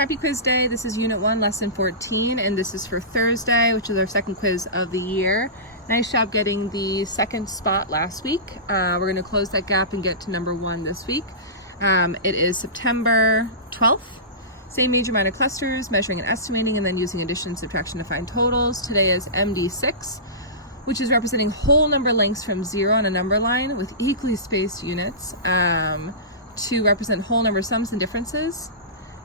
happy quiz day. This is Unit 1, Lesson 14, and this is for Thursday, which is our second quiz of the year. Nice job getting the second spot last week. We're going to close that gap and get to number 1 this week. It is September 12th. Same major minor clusters, measuring and estimating, and then using addition and subtraction to find totals. Today is MD6, which is representing whole number lengths from 0 on a number line with equally spaced units to represent whole number sums and differences,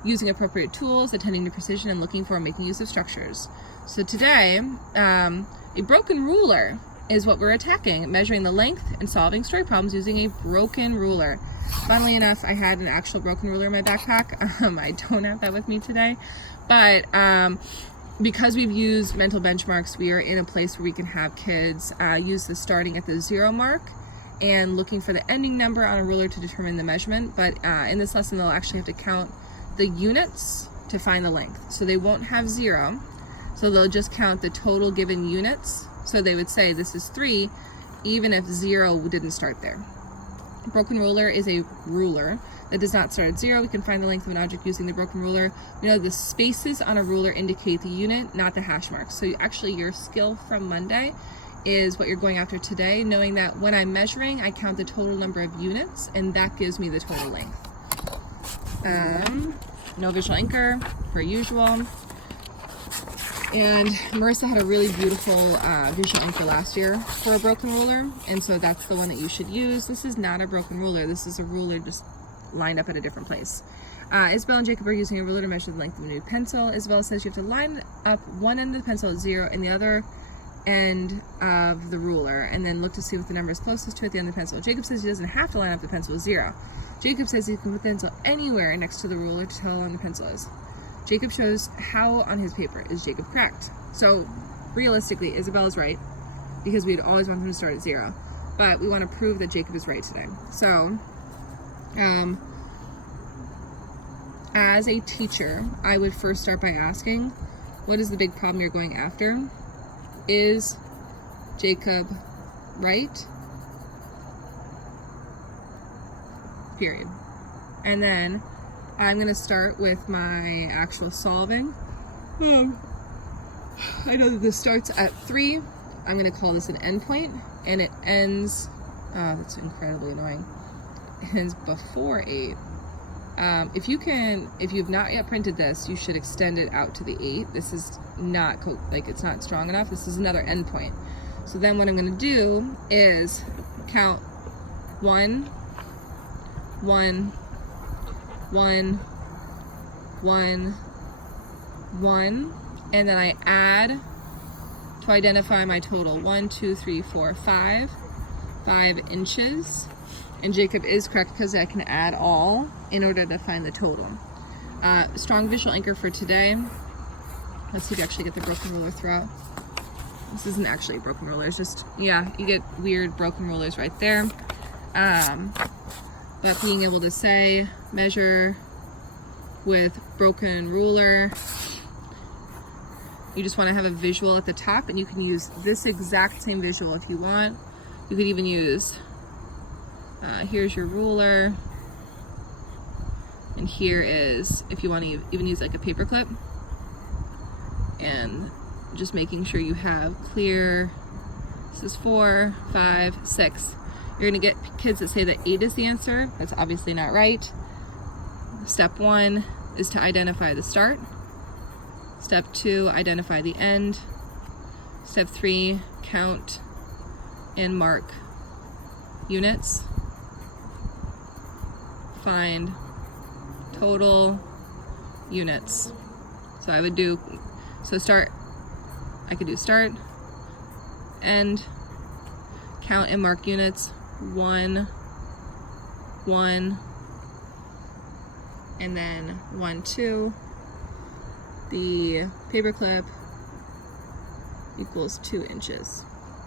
using appropriate tools, attending to precision, and looking for and making use of structures. So today, a broken ruler is what we're attacking, measuring the length and solving story problems using a broken ruler. Funnily enough, I had an actual broken ruler in my backpack. I don't have that with me today, but because we've used mental benchmarks, we are in a place where we can have kids use the starting at the 0 mark and looking for the ending number on a ruler to determine the measurement. But in this lesson, they'll actually have to count the units to find the length. So they won't have 0. So they'll just count the total given units. So they would say this is 3, even if 0 didn't start there. A broken ruler is a ruler that does not start at 0. We can find the length of an object using the broken ruler. We know the spaces on a ruler indicate the unit, not the hash marks. So actually your skill from Monday is what you're going after today, knowing that when I'm measuring, I count the total number of units, and that gives me the total length. No visual anchor, per usual. And Marissa had a really beautiful visual anchor last year for a broken ruler, and so that's the one that you should use. This is not a broken ruler. This is a ruler just lined up at a different place. Isabel and Jacob are using a ruler to measure the length of a new pencil. Isabel says you have to line up one end of the pencil at 0 and the other end of the ruler, and then look to see what the number is closest to at the end of the pencil. Jacob says he doesn't have to line up the pencil with 0. Jacob says he can put the pencil anywhere next to the ruler to tell how long the pencil is. Jacob shows how on his paper. Is Jacob correct? So realistically, Isabel is right, because we'd always want him to start at 0. But we want to prove that Jacob is right today. So as a teacher, I would first start by asking, what is the big problem you're going after? Is Jacob right? Period. And then I'm going to start with my actual solving. I know that this starts at 3. I'm going to call this an endpoint, and it ends, that's incredibly annoying, it ends before 8. If you've not yet printed this, you should extend it out to the 8. This is not, it's not strong enough. This is another endpoint. So then what I'm going to do is count 1, 1, 1, 1, 1, and then I add to identify my total. 1, 2, 3, 4, 5 inches. And Jacob is correct because I can add all in order to find the total. Strong visual anchor for today. Let's see if you actually get the broken ruler throughout. This isn't actually a broken ruler. It's just, yeah, you get weird broken rulers right there. But being able to say, measure with broken ruler, you just want to have a visual at the top, and you can use this exact same visual if you want. You could even use, here's your ruler, and here is, if you want to even use like a paper clip, and just making sure you have clear, this is 4, 5, 6. You're going to get kids that say that 8 is the answer. That's obviously not right. Step 1 is to identify the start. Step 2, identify the end. Step 3, count and mark units. Find total units. So I would do, start, I could do start, end, count and mark units. 1, 1, and then 1, 2. The paper clip equals 2 inches.